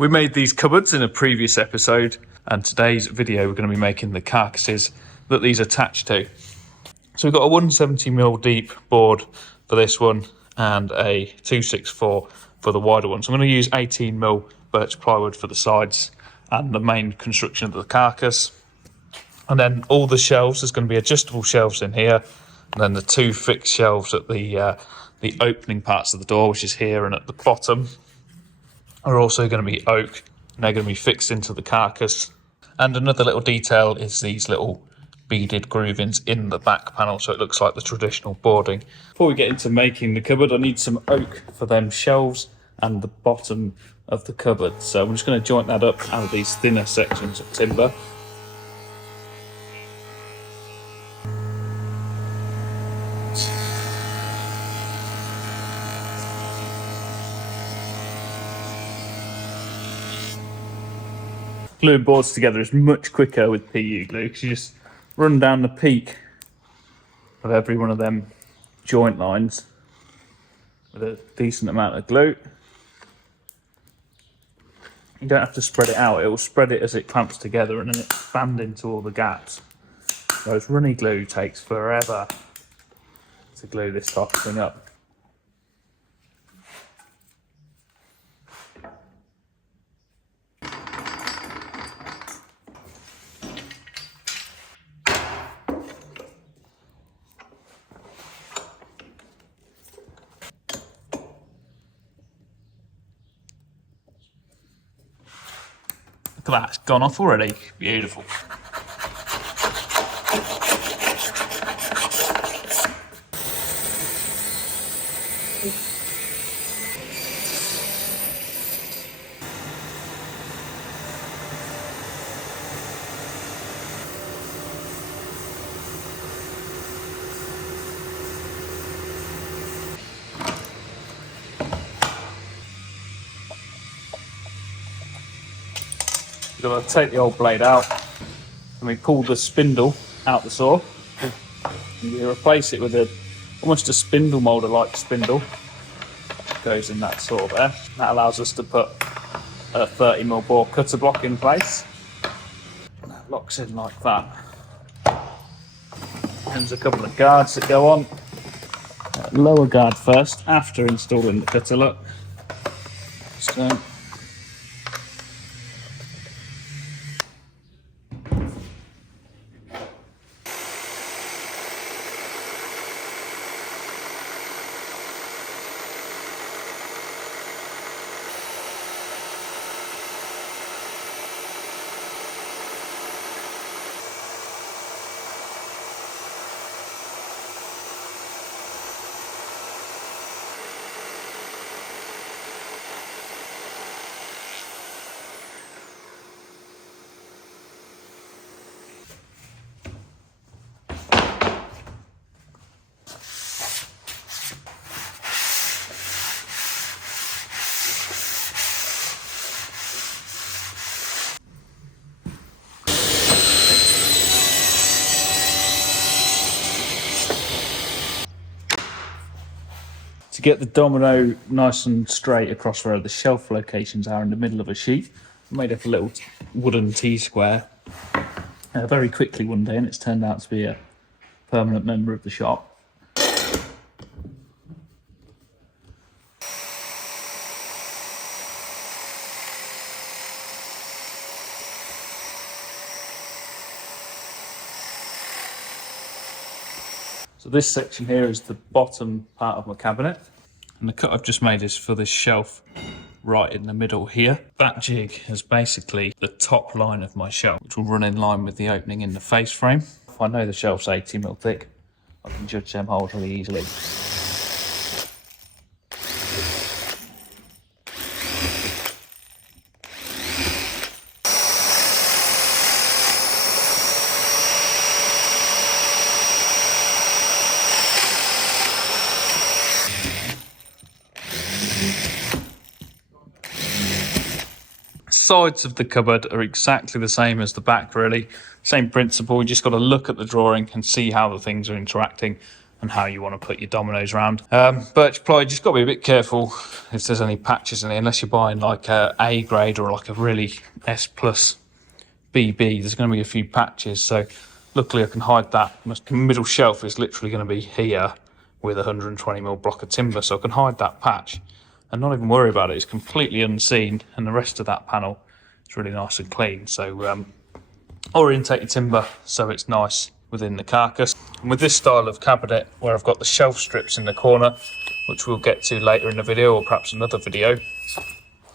We made these cupboards in a previous episode, and today's video we're going to be making the carcasses that these attach to. So we've got a 170mm deep board for this one and a 264 for the wider one. So I'm going to use 18mm birch plywood for the sides and the main construction of the carcass. And then all the shelves, there's going to be adjustable shelves in here, and then the two fixed shelves at the opening parts of the door, which is here and at the bottom, are also going to be oak, and they're going to be fixed into the carcass. And another little detail is these little beaded groovings in the back panel, so it looks like the traditional boarding. Before we get into making the cupboard, I need some oak for them shelves and the bottom of the cupboard. So I'm just going to joint that up out of these thinner sections of timber. Gluing boards together is much quicker with PU glue because you just run down the peak of every one of them joint lines with a decent amount of glue. You don't have to spread it out, it will spread it as it clamps together and then it's expand into all the gaps. Whereas runny glue takes forever to glue this type of thing up. Look at that, it's gone off already. Beautiful. We're going to take the old blade out and we pull the spindle out the saw. And we replace it with almost a spindle moulder like spindle. Goes in that saw there. That allows us to put a 30mm bore cutter block in place. And that locks in like that. There's a couple of guards that go on. Lower guard first after installing the cutter lock. So to get the domino nice and straight across where the shelf locations are in the middle of a sheet, I made up a little wooden T-square very quickly one day, and it's turned out to be a permanent member of the shop. So this section here is the bottom part of my cabinet, and the cut I've just made is for this shelf right in the middle here. That jig is basically the top line of my shelf, which will run in line with the opening in the face frame. If I know the shelf's 80mm thick, I can judge them holes really easily. Sides of the cupboard are exactly the same as the back, really. Same principle, you just got to look at the drawing and see how the things are interacting and how you want to put your dominoes around. Birch ply, just got to be a bit careful if there's any patches in it, unless you're buying like a grade or like a really S plus BB, there's going to be a few patches. So luckily I can hide that. My middle shelf is literally going to be here with a 120mm block of timber, so I can hide that patch and not even worry about it. It's completely unseen, and the rest of that panel is really nice and clean. So orientate your timber so it's nice within the carcass. And with this style of cabinet, where I've got the shelf strips in the corner, which we'll get to later in the video or perhaps another video,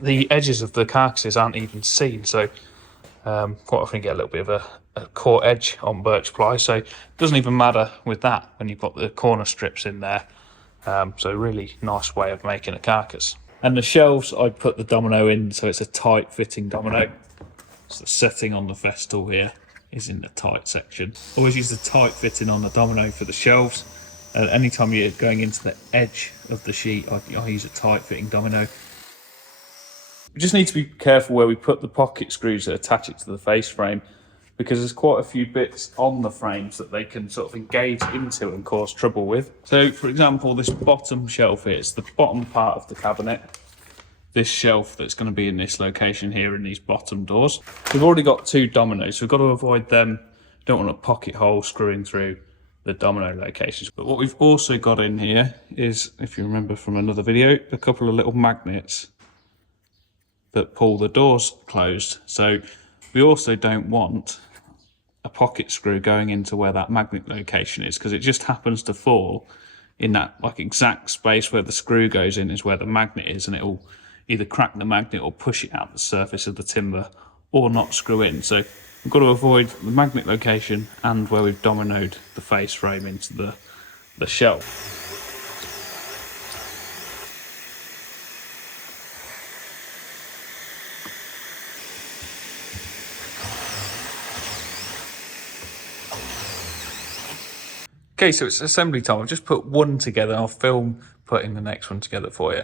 the edges of the carcasses aren't even seen, so quite often you get a little bit of a core edge on birch ply, so it doesn't even matter with that when you've got the corner strips in there. So really nice way of making a carcass. And the shelves, I put the domino in so it's a tight fitting domino. So the setting on the festal here is in the tight section. Always use the tight fitting on the domino for the shelves. Anytime you're going into the edge of the sheet, I use a tight fitting domino. We just need to be careful where we put the pocket screws that attach it to the face frame, because there's quite a few bits on the frames that they can sort of engage into and cause trouble with. So for example, this bottom shelf here, it's the bottom part of the cabinet. This shelf that's going to be in this location here in these bottom doors. We've already got two dominoes, so we've got to avoid them. Don't want a pocket hole screwing through the domino locations. But what we've also got in here is, if you remember from another video, a couple of little magnets that pull the doors closed. So we also don't want a pocket screw going into where that magnet location is, because it just happens to fall in that like exact space where the screw goes in is where the magnet is, and it will either crack the magnet or push it out the surface of the timber or not screw in. So we've got to avoid the magnet location and where we've dominoed the face frame into the shelf. Okay, so it's assembly time. I've just put one together. I'll film putting the next one together for you.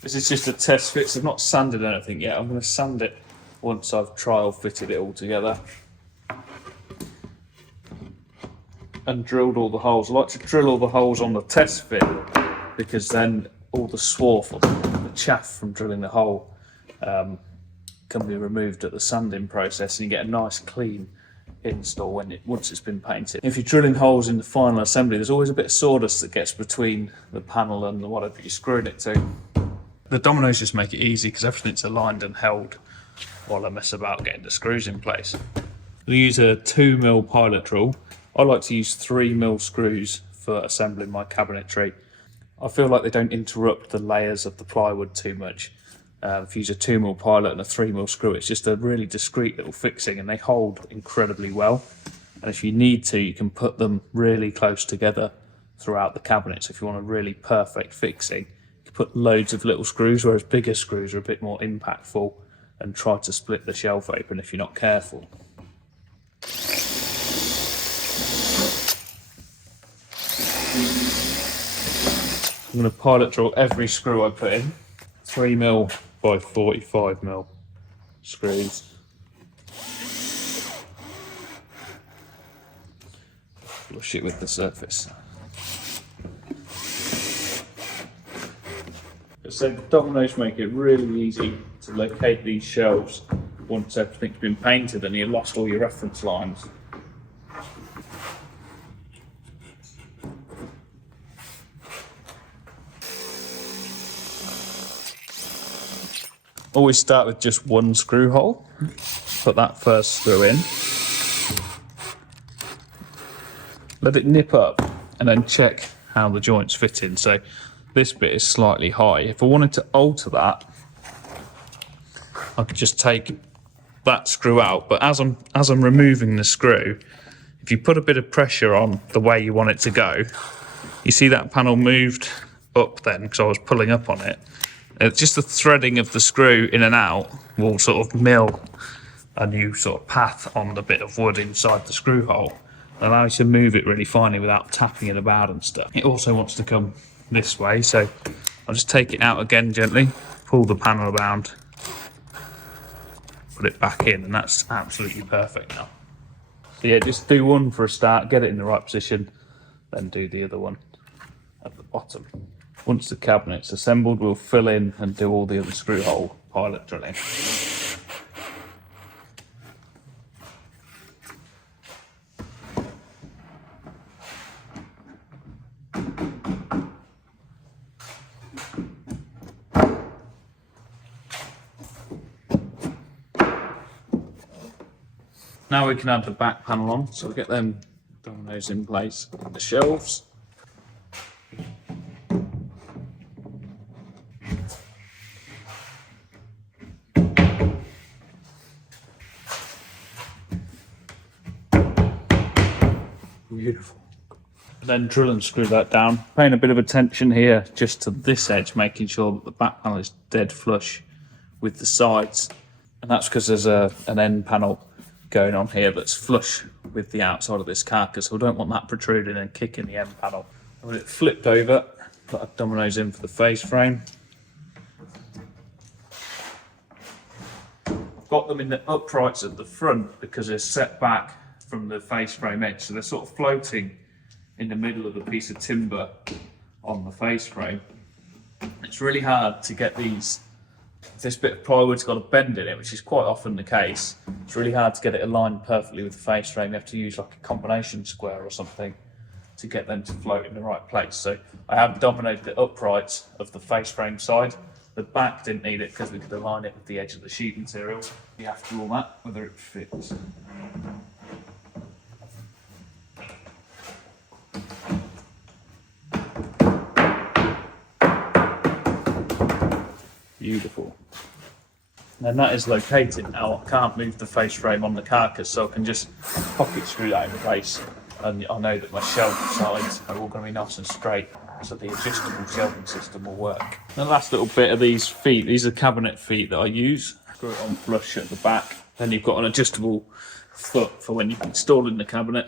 This is just a test fit, so I've not sanded anything yet. I'm going to sand it once I've trial fitted it all together and drilled all the holes. I like to drill all the holes on the test fit, because then all the swarf or the chaff from drilling the hole can be removed at the sanding process, and you get a nice clean install once it's been painted. If you're drilling holes in the final assembly, there's always a bit of sawdust that gets between the panel and whatever you're screwing it to. The dominoes just make it easy because everything's aligned and held while I mess about getting the screws in place. We use a 2mm pilot rule. I like to use 3mm screws for assembling my cabinetry. I feel like they don't interrupt the layers of the plywood too much. If you use a 2mm pilot and a 3mm screw, it's just a really discreet little fixing, and they hold incredibly well. And if you need to, you can put them really close together throughout the cabinet. So if you want a really perfect fixing, you can put loads of little screws, whereas bigger screws are a bit more impactful and try to split the shelf open if you're not careful. I'm going to pilot drill every screw I put in. 3mm by 45mm screws. Flush it with the surface. So the dominoes make it really easy to locate these shelves once everything's been painted and you've lost all your reference lines. Always start with just one screw hole. Put that first screw in. Let it nip up and then check how the joints fit in. So this bit is slightly high. If I wanted to alter that, I could just take that screw out. But as I'm removing the screw, if you put a bit of pressure on the way you want it to go, you see that panel moved up then because I was pulling up on it. Just the threading of the screw in and out will sort of mill a new sort of path on the bit of wood inside the screw hole. It allows you to move it really finely without tapping it about and stuff. It also wants to come this way, so I'll just take it out again gently, pull the panel around, put it back in, and that's absolutely perfect now. So yeah, just do one for a start, get it in the right position, then do the other one at the bottom. Once the cabinet's assembled, we'll fill in and do all the other screw hole pilot drilling. Now we can add the back panel on, so we'll get them dominoes in place in the shelves. Beautiful. Then drill and screw that down. Paying a bit of attention here just to this edge, making sure that the back panel is dead flush with the sides. And that's because there's an end panel going on here that's flush with the outside of this carcass, so we don't want that protruding and kicking the end panel. When it flipped over, put our dominoes in for the face frame. I've got them in the uprights at the front because they're set back from the face frame edge, so they're sort of floating in the middle of a piece of timber on the face frame. It's really hard to get these. This bit of plywood's got a bend in it, which is quite often the case. It's really hard to get it aligned perfectly with the face frame. You have to use like a combination square or something to get them to float in the right place. So I have dominoed the uprights of the face frame side. The back didn't need it because we could align it with the edge of the sheet material. You have to rule that, whether it fits. Beautiful. And that is located now. I can't move the face frame on the carcass, so I can just pocket screw that in place. And I know that my shelf sides are all going to be nice and straight, so the adjustable shelving system will work. The last little bit of these feet, these are cabinet feet that I use. Screw it on flush at the back. Then you've got an adjustable foot for when you're installing the cabinet.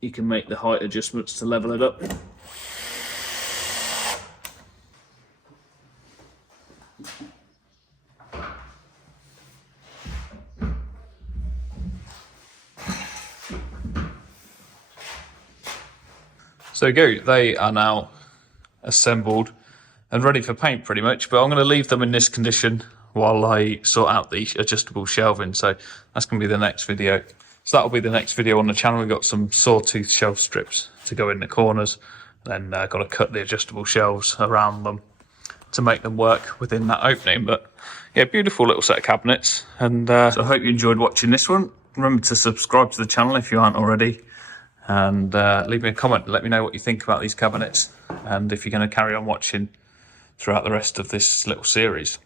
You can make the height adjustments to level it up. So there you go, they are now assembled and ready for paint pretty much, but I'm going to leave them in this condition while I sort out the adjustable shelving. So that's going to be the next video. So that'll be the next video on the channel. We've got some sawtooth shelf strips to go in the corners, then got to cut the adjustable shelves around them to make them work within that opening. But yeah, beautiful little set of cabinets. And so I hope you enjoyed watching this one. Remember to subscribe to the channel if you aren't already. And leave me a comment, let me know what you think about these cabinets and if you're going to carry on watching throughout the rest of this little series.